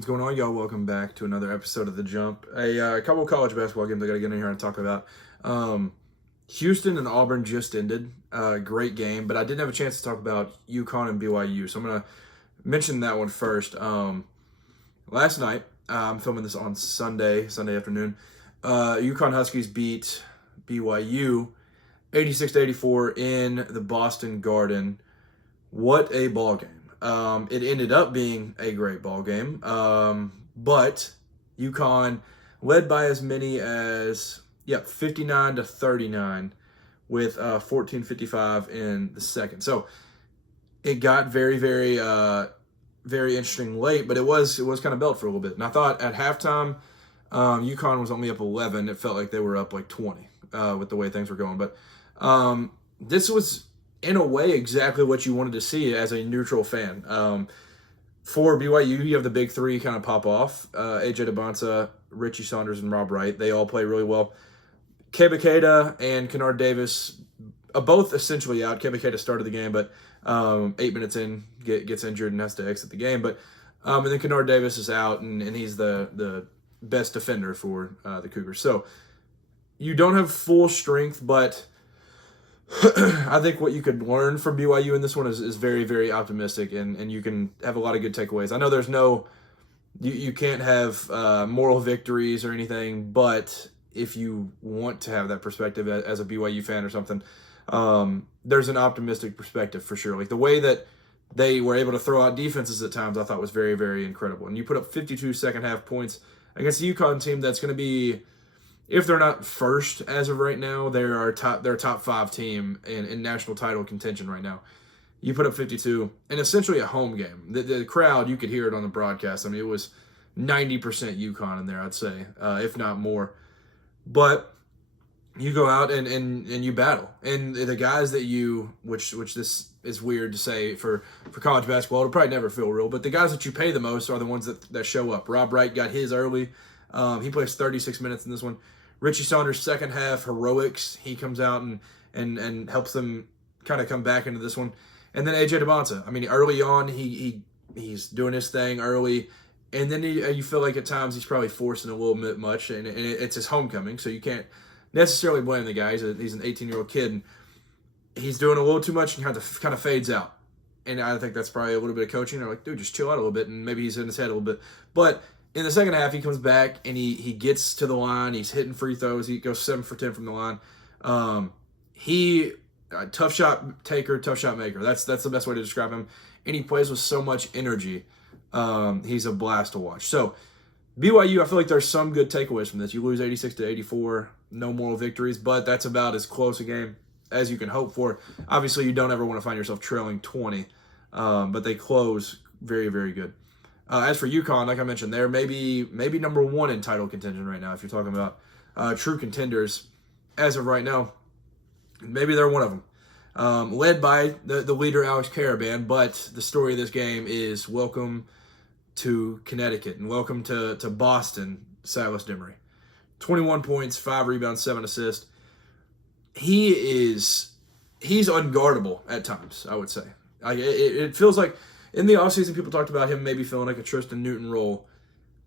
What's going on, y'all? Welcome back to another episode of The Jump. A couple of college basketball games I got to get in here and talk about. Houston and Auburn just ended. Great game, but I didn't have a chance to talk about UConn and BYU, so I'm going to mention that one first. Last night, I'm filming this on Sunday afternoon. UConn Huskies beat BYU 86-84 in the Boston Garden. What a ball game. It ended up being a great ball game, but UConn led by as many as 59-39 with 14:55 in the second. So it got very, very, very interesting late, but it was kind of belt for a little bit. And I thought at halftime, UConn was only up 11. It felt like they were up like 20 with the way things were going. But this was, in a way, exactly what you wanted to see as a neutral fan. For BYU, you have the big three kind of pop off. AJ DeBonta, Richie Saunders, and Rob Wright. They all play really well. Kebakeda and Kennard Davis, both essentially out. Kebakeda started the game, but 8 minutes in, gets injured and has to exit the game. But and then Kennard Davis is out, and he's the best defender for the Cougars. So you don't have full strength, but I think what you could learn from BYU in this one is very, very optimistic, and you can have a lot of good takeaways. I know there's you can't have moral victories or anything, but if you want to have that perspective as a BYU fan or something, there's an optimistic perspective for sure. Like the way that they were able to throw out defenses at times, I thought was very, very incredible. And you put up 52 second half points against the UConn team that's going to be, if they're not first as of right now, they're a top five team in national title contention right now. You put up 52, and essentially a home game. The crowd, you could hear it on the broadcast. I mean, it was 90% UConn in there, I'd say, if not more. But you go out and you battle. And the guys that which this is weird to say for college basketball, it'll probably never feel real, but the guys that you pay the most are the ones that show up. Rob Wright got his early. He plays 36 minutes in this one. Richie Saunders' second half heroics. He comes out and helps them kind of come back into this one. And then AJ DeBonta. I mean, early on, he's doing his thing early. And then you feel like at times he's probably forcing a little bit much. And it's his homecoming, so you can't necessarily blame the guy. He's an 18-year-old kid. And he's doing a little too much and kind of fades out. And I think that's probably a little bit of coaching. They're like, dude, just chill out a little bit. And maybe he's in his head a little bit. But in the second half, he comes back and he gets to the line. He's hitting free throws. He goes 7 for 10 from the line. Tough shot taker, tough shot maker. That's the best way to describe him. And he plays with so much energy. He's a blast to watch. So BYU, I feel like there's some good takeaways from this. You lose 86-84, no moral victories, but that's about as close a game as you can hope for. Obviously, you don't ever want to find yourself trailing 20, but they close very, very good. As for UConn, like I mentioned, they're maybe number one in title contention right now. If you're talking about true contenders, as of right now, maybe they're one of them. Led by the leader, Alex Caravan, but the story of this game is welcome to Connecticut and welcome to Boston, Silas Demery. 21 points, 5 rebounds, 7 assists. He's unguardable at times, I would say. It feels like in the offseason, people talked about him maybe feeling like a Tristan Newton role.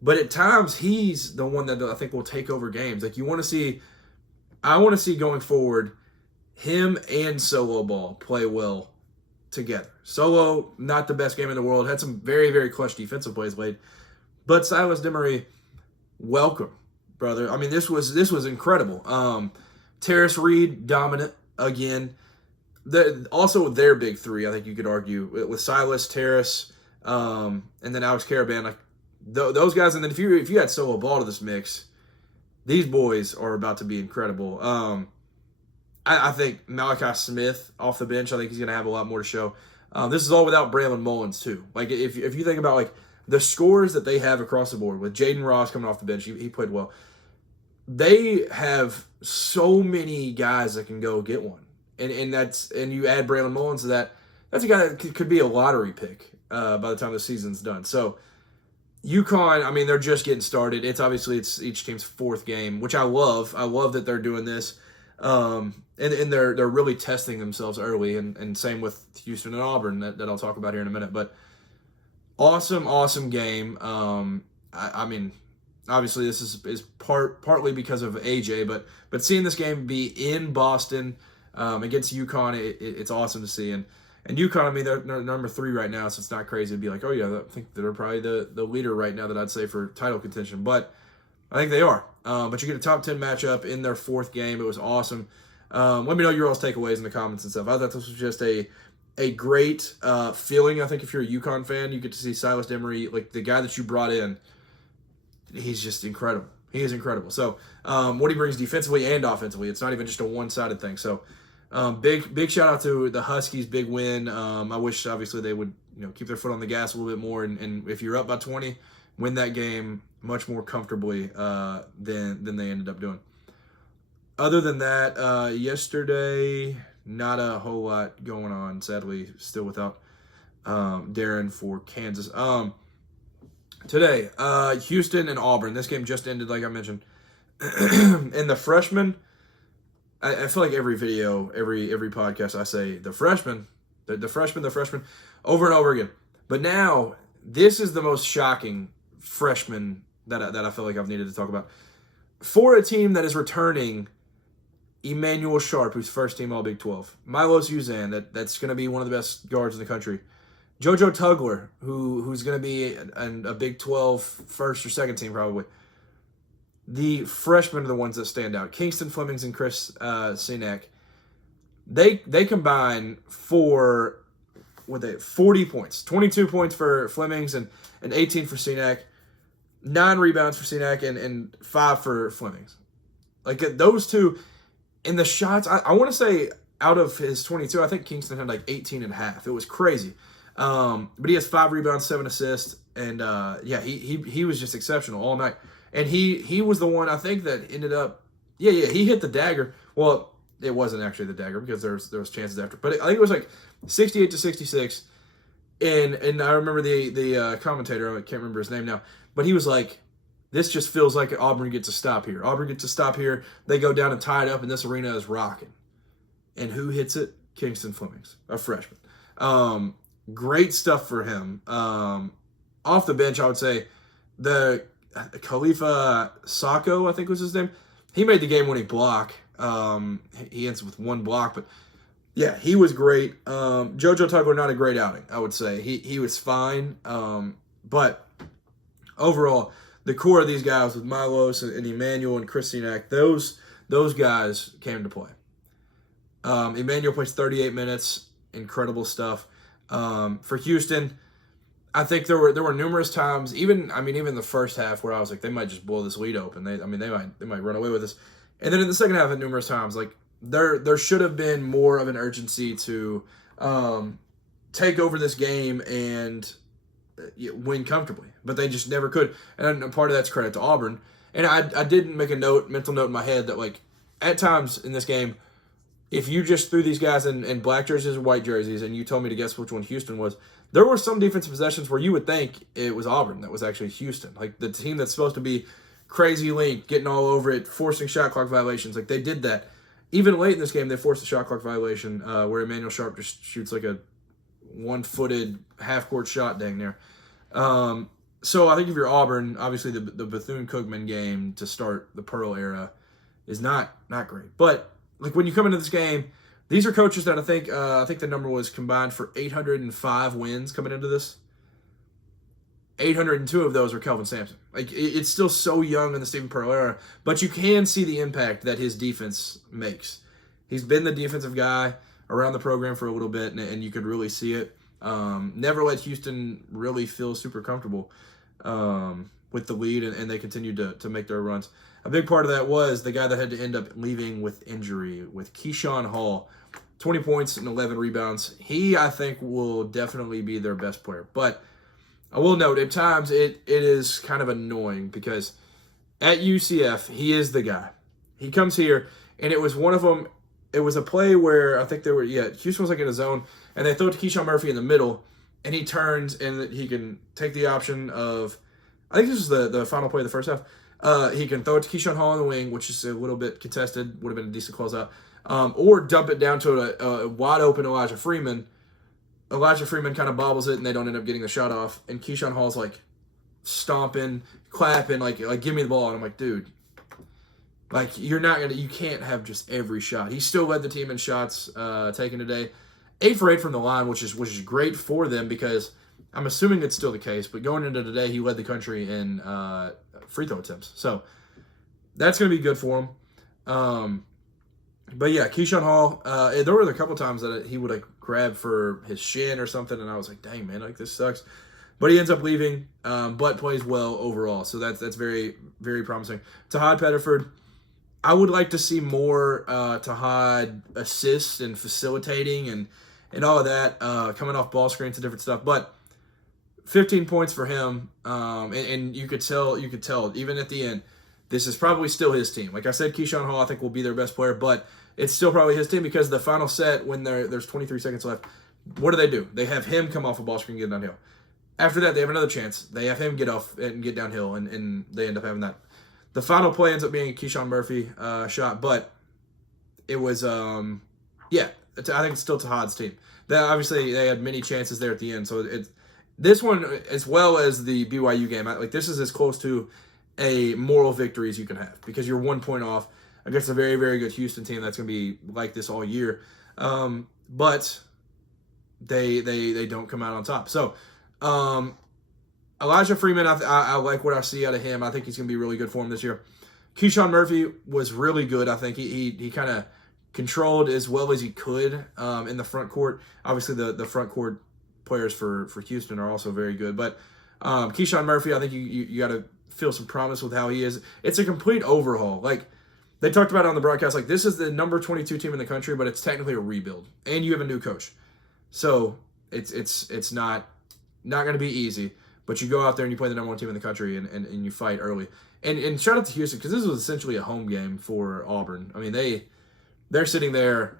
But at times, he's the one that I think will take over games. Like I want to see going forward, him and Solo Ball play well together. Solo, not the best game in the world, had some very, very clutch defensive plays late. But Silas Demery, welcome, brother. I mean, this was incredible. Terrace Reed, dominant again. Also their big three, I think you could argue, with Silas, Terrace, and then Alex Caravan. Like those guys, and then if you add Solo Ball to this mix, these boys are about to be incredible. I think Malachi Smith off the bench, I think he's going to have a lot more to show. This is all without Braylon Mullins too. Like if you think about like the scores that they have across the board with Jaden Ross coming off the bench, he played well. They have so many guys that can go get one. And you add Braylon Mullins to that, that's a guy that could be a lottery pick by the time the season's done. So UConn, I mean, they're just getting started. It's each team's fourth game, which I love. I love that they're doing this. And they're really testing themselves early, and same with Houston and Auburn that I'll talk about here in a minute. But Awesome game. I mean, obviously this is partly because of AJ, but seeing this game be in Boston against UConn, it's awesome to see. And UConn, I mean, they're number 3 right now, so it's not crazy to be like, oh yeah, I think they're probably the leader right now that I'd say for title contention. But I think they are. But you get a top 10 matchup in their 4th game. It was awesome. Let me know your all's takeaways in the comments and stuff. I thought this was just a great feeling. I think if you're a UConn fan, you get to see Silas Demery, like the guy that you brought in. He's just incredible. He is incredible. So what he brings defensively and offensively, it's not even just a one-sided thing. So big shout out to the Huskies, big win. I wish obviously they would keep their foot on the gas a little bit more, and if you're up by 20, win that game much more comfortably than they ended up doing. Other than that, yesterday, not a whole lot going on. Sadly, still without Darren for Kansas. Today, Houston and Auburn. This game just ended, like I mentioned. And the freshmen, I feel like every video, every podcast, I say the freshmen, the freshmen, over and over again. But now, this is the most shocking freshman that I feel like I've needed to talk about. For a team that is returning Emmanuel Sharp, who's first team All Big 12. Milos Uzan, that's going to be one of the best guards in the country. JoJo Tugler, who's going to be a Big 12 first or second team probably. The freshmen are the ones that stand out. Kingston Flemings and Chris Sinak. They combine for 40 points. 22 points for Flemings and 18 for Sinak. 9 rebounds for Sinak and 5 for Flemings. Like those two, in the shots, I want to say out of his 22, I think Kingston had like 18 and a half. It was crazy. But he has 5 rebounds, 7 assists, and he was just exceptional all night. And he was the one I think that ended up, he hit the dagger. Well, it wasn't actually the dagger because there was chances after, but I think it was like 68-66. And I remember the commentator, I can't remember his name now, but he was like, this just feels like Auburn gets a stop here. Auburn gets a stop here. They go down and tie it up, and this arena is rocking. And who hits it? Kingston Flemings, a freshman. Great stuff for him. Off the bench, I would say the Khalifa Sacco, I think was his name. He made the game-winning block. He ends with 1 block, but yeah, he was great. JoJo Tugler, not a great outing, I would say. He was fine. But overall, the core of these guys with Milos and Emmanuel and Chris Sinak, those guys came to play. Emmanuel plays 38 minutes, incredible stuff. For Houston, I think there were numerous times, even the first half, where I was like, they might just blow this lead open. They might run away with this. And then in the second half, at numerous times, like there should have been more of an urgency to take over this game and win comfortably, but they just never could. And part of that's credit to Auburn. And I did make a mental note in my head that, like, at times in this game, if you just threw these guys in black jerseys or white jerseys and you told me to guess which one Houston was, there were some defensive possessions where you would think it was Auburn that was actually Houston. Like the team that's supposed to be crazy link, getting all over it, forcing shot clock violations. Like they did that. Even late in this game, they forced a shot clock violation where Emmanuel Sharp just shoots like a one-footed half-court shot dang near. So I think if you're Auburn, obviously the Bethune-Cookman game to start the Pearl era is not great. But like when you come into this game, these are coaches that I think the number was combined for 805 wins coming into this. 802 of those are Kelvin Sampson. Like it's still so young in the Stephen Pearl era, but you can see the impact that his defense makes. He's been the defensive guy around the program for a little bit, and you could really see it. Never let Houston really feel super comfortable with the lead, and they continued to make their runs. A big part of that was the guy that had to end up leaving with injury, with Keyshawn Hall. 20 points and 11 rebounds. He, I think, will definitely be their best player. But I will note, at times, it is kind of annoying because at UCF, he is the guy. He comes here, and it was one of them. It was a play where I think Houston was like in a zone, and they throw it to Keyshawn Murphy in the middle, and he turns, and he can take the option of, I think this was the final play of the first half. He can throw it to Keyshawn Hall on the wing, which is a little bit contested, would have been a decent closeout, or dump it down to a wide open Elijah Freeman, Elijah Freeman kind of bobbles it, and they don't end up getting the shot off. And Keyshawn Hall's like stomping, clapping, like give me the ball. And I'm like, dude, like you can't have just every shot. He still led the team in shots taken today, 8 for 8 from the line, which is great for them because I'm assuming it's still the case. But going into today, he led the country in free throw attempts, so that's going to be good for him. But yeah, Keyshawn Hall, there were a couple times that he would like grab for his shin or something, and I was like, dang man, like this sucks. But he ends up leaving, but plays well overall. So that's very, very promising. Tahad Pettiford, I would like to see more Tahad assists and facilitating and all of that, coming off ball screens and different stuff. But 15 points for him, and you could tell even at the end, this is probably still his team. Like I said, Keyshawn Hall I think will be their best player, but it's still probably his team because the final set, when there's 23 seconds left, what do? They have him come off a ball screen and get downhill. After that, they have another chance. They have him get off and get downhill, and they end up having that. The final play ends up being a Keyshawn Murphy shot, but it was, I think it's still Tahad's team. Obviously, they had many chances there at the end, so it's this one, as well as the BYU game, this is as close to a moral victory as you can have because you're 1 point off against a very, very good Houston team that's going to be like this all year. But they don't come out on top. So Elijah Freeman, I like what I see out of him. I think he's going to be really good for him this year. Keyshawn Murphy was really good. I think he kind of controlled as well as he could in the front court. Obviously, the front court players for Houston are also very good. But Keyshawn Murphy, I think you got to feel some promise with how he is. It's a complete overhaul. Like they talked about it on the broadcast, like this is the number 22 team in the country, but it's technically a rebuild, and you have a new coach. So it's not going to be easy. But you go out there and you play the number 1 team in the country and you fight early. And shout out to Houston because this was essentially a home game for Auburn. I mean they're sitting there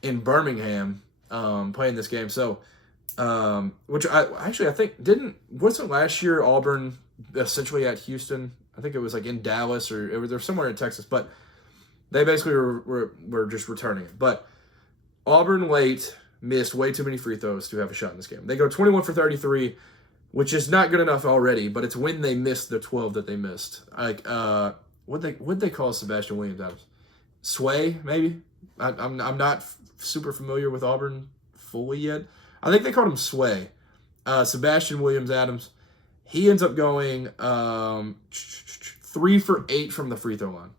in Birmingham playing this game. So which I think wasn't last year Auburn essentially at Houston? I think it was like in Dallas or they're somewhere in Texas, but they basically were just returning it. But Auburn late missed way too many free throws to have a shot in this game. They go 21 for 33, which is not good enough already, but it's when they missed the 12 that they missed. Like what'd they call Sebastian Williams Adams? Sway, maybe? I'm not super familiar with Auburn fully yet. I think they called him Sway. Sebastian Williams Adams. He ends up going 3 for 8 from the free throw line.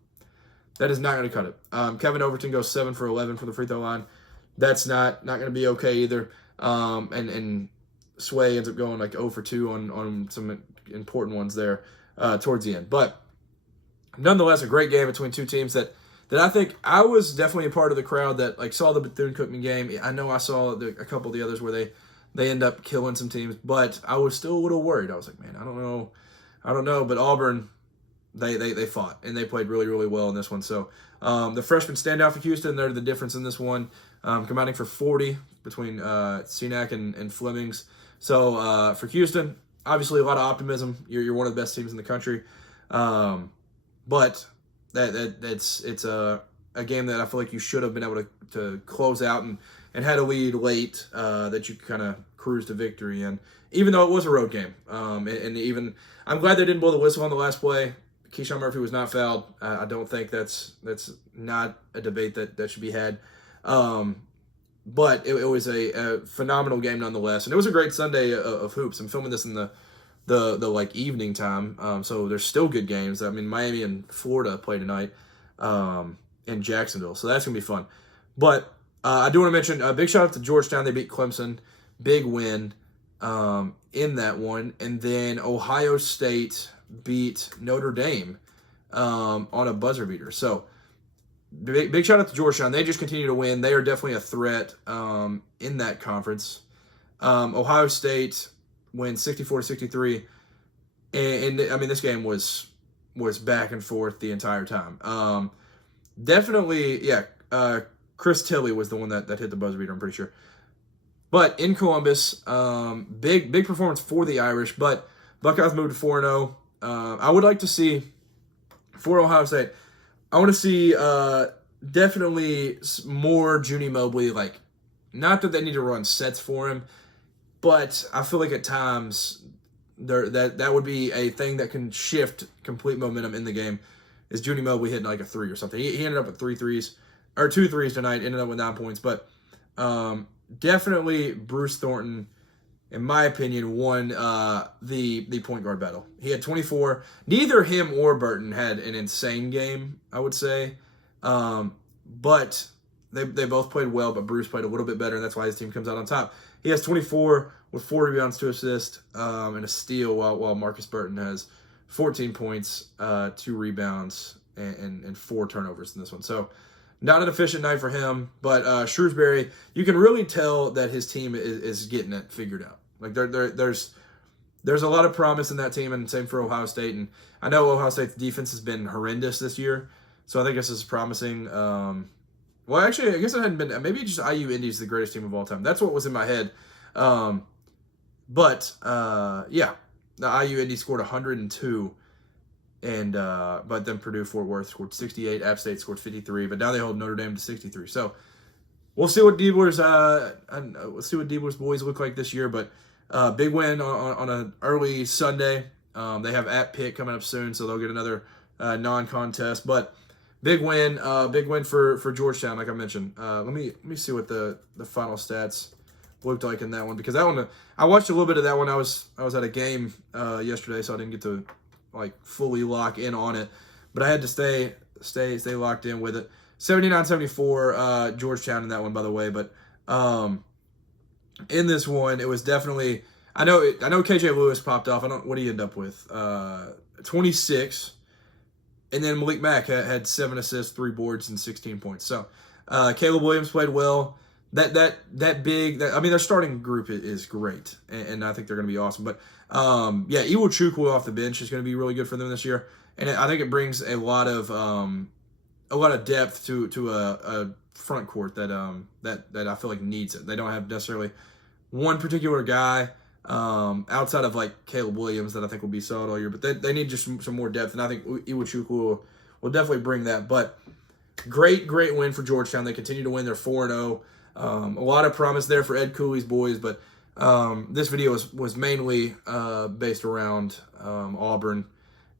That is not going to cut it. Kevin Overton goes 7 for 11 from the free throw line. That's not going to be okay either. And Sway ends up going like 0 for 2 on some important ones there towards the end. But nonetheless, a great game between two teams that I think I was definitely a part of the crowd that like saw the Bethune-Cookman game. I know I saw a couple of the others where they end up killing some teams, but I was still a little worried. I was like, man, I don't know. But Auburn, they fought and they played really, really well in this one. So the freshmen stand out for Houston. They're the difference in this one, combining for 40 between Cenac and Flemings. So for Houston, obviously a lot of optimism. You're one of the best teams in the country, but it's a game that I feel like you should have been able to close out and had a lead late that you kind of cruised to victory in, even though it was a road game. And even I'm glad they didn't blow the whistle on the last play. Keyshawn Murphy was not fouled. I don't think that's not a debate that should be had. But it was a phenomenal game nonetheless, and it was a great Sunday of hoops. I'm filming this in the like evening time, so there's still good games. I mean, Miami and Florida play tonight in Jacksonville, so that's gonna be fun. But I do want to mention a big shout out to Georgetown. They beat Clemson, big win in that one, and then Ohio State beat Notre Dame on a buzzer beater. So. Big shout out to Georgetown. They just continue to win. They are definitely a threat in that conference. Ohio State wins 64-63. And I mean, this game was back and forth the entire time. Definitely, yeah, Chris Tilley was the one that hit the buzzer beater, I'm pretty sure. But in Columbus, big performance for the Irish, but Buckeyes moved to 4-0. I would like to see, for Ohio State, I want to see definitely more Junie Mobley. Like, not that they need to run sets for him, but I feel like at times that would be a thing that can shift complete momentum in the game. Is Junie Mobley hitting like a three or something? He ended up with 3 threes or 2 threes tonight. Ended up with 9 points, but definitely Bruce Thornton, in my opinion, won the point guard battle. He had 24. Neither him or Burton had an insane game, I would say, but they both played well. But Bruce played a little bit better, and that's why his team comes out on top. He has 24 with 4 rebounds, 2 assists, and a steal, while Marcus Burton has 14 points, 2 rebounds, and 4 turnovers in this one. So not an efficient night for him, but Shrewsbury, you can really tell that his team is getting it figured out. Like there's a lot of promise in that team, and same for Ohio State. And I know Ohio State's defense has been horrendous this year, so I think this is promising. Well, actually, I guess it hadn't been. Maybe just IU Indy's the greatest team of all time. That's what was in my head. Yeah, the IU Indy scored 102. And but then Purdue Fort Worth scored 68, App State scored 53, but now they hold Notre Dame to 63. So we'll see what Diebler's boys look like this year. But big win on an early Sunday. They have at Pitt coming up soon, so they'll get another non-contest. But big win for Georgetown, like I mentioned. Let me see what the final stats looked like in that one, because that one I watched a little bit of that one. I was at a game yesterday, so I didn't get to like fully lock in on it, but I had to stay locked in with it. 79-74 Georgetown in that one, by the way. But in this one, it was definitely, I know KJ Lewis popped off. What did he end up with? 26, and then Malik Mack had 7 assists, 3 boards, and 16 points. So Caleb Williams played well. Their starting group is great, and I think they're going to be awesome. But Iwo Chukwu off the bench is going to be really good for them this year, and I think it brings a lot of depth to a front court that I feel like needs it. They don't have necessarily one particular guy outside of like Caleb Williams that I think will be solid all year, but they need just some more depth, and I think Iwo Chukwu will definitely bring that. But great win for Georgetown. They continue to win. They're 4-0. A lot of promise there for Ed Cooley's boys, but this video was mainly based around Auburn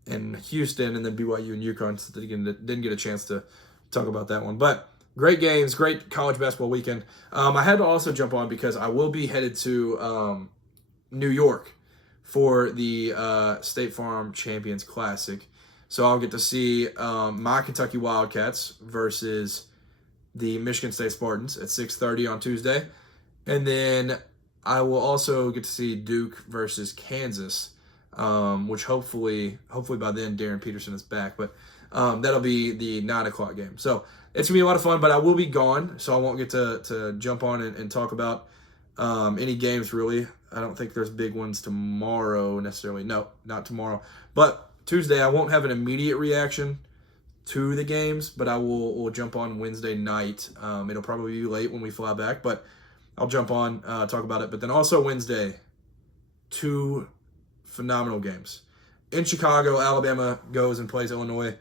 and Houston, and then BYU and UConn, so they didn't get a chance to talk about that one. But great games, great college basketball weekend. I had to also jump on because I will be headed to New York for the State Farm Champions Classic. So I'll get to see my Kentucky Wildcats versus the Michigan State Spartans at 6:30 on Tuesday. And then I will also get to see Duke versus Kansas, which hopefully by then Darren Peterson is back. But that'll be the 9 o'clock game. So it's going to be a lot of fun, but I will be gone, so I won't get to jump on and talk about any games, really. I don't think there's big ones tomorrow necessarily. No, not tomorrow. But Tuesday, I won't have an immediate reaction to the games, but I will jump on Wednesday night. It'll probably be late when we fly back, but I'll jump on, talk about it. But then also Wednesday, 2 phenomenal games. In Chicago, Alabama goes and plays Illinois,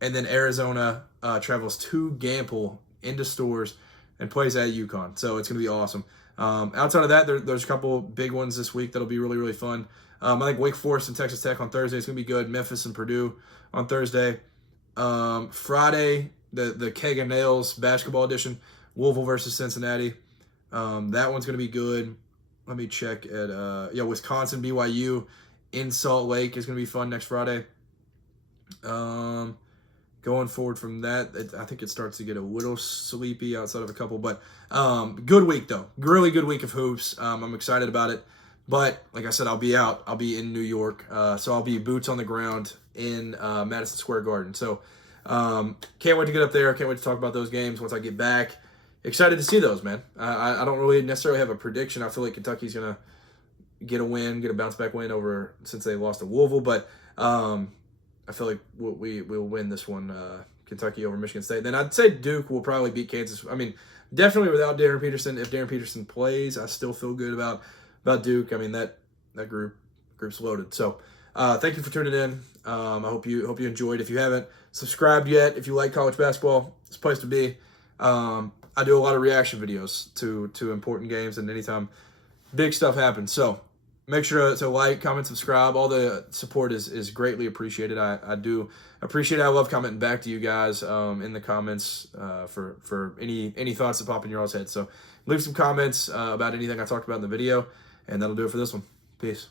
and then Arizona travels to Gamble into Stores and plays at UConn. So it's going to be awesome. Outside of that, there's a couple big ones this week that'll be really, really fun. I think Wake Forest and Texas Tech on Thursday is going to be good. Memphis and Purdue on Thursday. Friday, the Keg and Nails basketball edition, Louisville versus Cincinnati. That one's going to be good. Let me check at Wisconsin, BYU in Salt Lake is going to be fun next Friday. Going forward from that, I think it starts to get a little sleepy outside of a couple, but good week though. Really good week of hoops. I'm excited about it. But like I said, I'll be out. I'll be in New York, so I'll be boots on the ground in Madison Square Garden. So can't wait to get up there. Can't wait to talk about those games once I get back. Excited to see those, man. I don't really necessarily have a prediction. I feel like Kentucky's going to get a bounce back win over since they lost to Louisville. But I feel like we'll win this one, Kentucky over Michigan State. Then I'd say Duke will probably beat Kansas. I mean, definitely without Darren Peterson. If Darren Peterson plays, I still feel good about Duke. I mean, that group's loaded. So thank you for tuning in. I hope you enjoyed. If you haven't subscribed yet, if you like college basketball, it's a place to be. I do a lot of reaction videos to important games, and anytime big stuff happened. So make sure to like, comment, subscribe. All the support is greatly appreciated. I do appreciate it. I love commenting back to you guys in the comments for any thoughts that pop in your all's head. So leave some comments about anything I talked about in the video, and that'll do it for this one. Peace.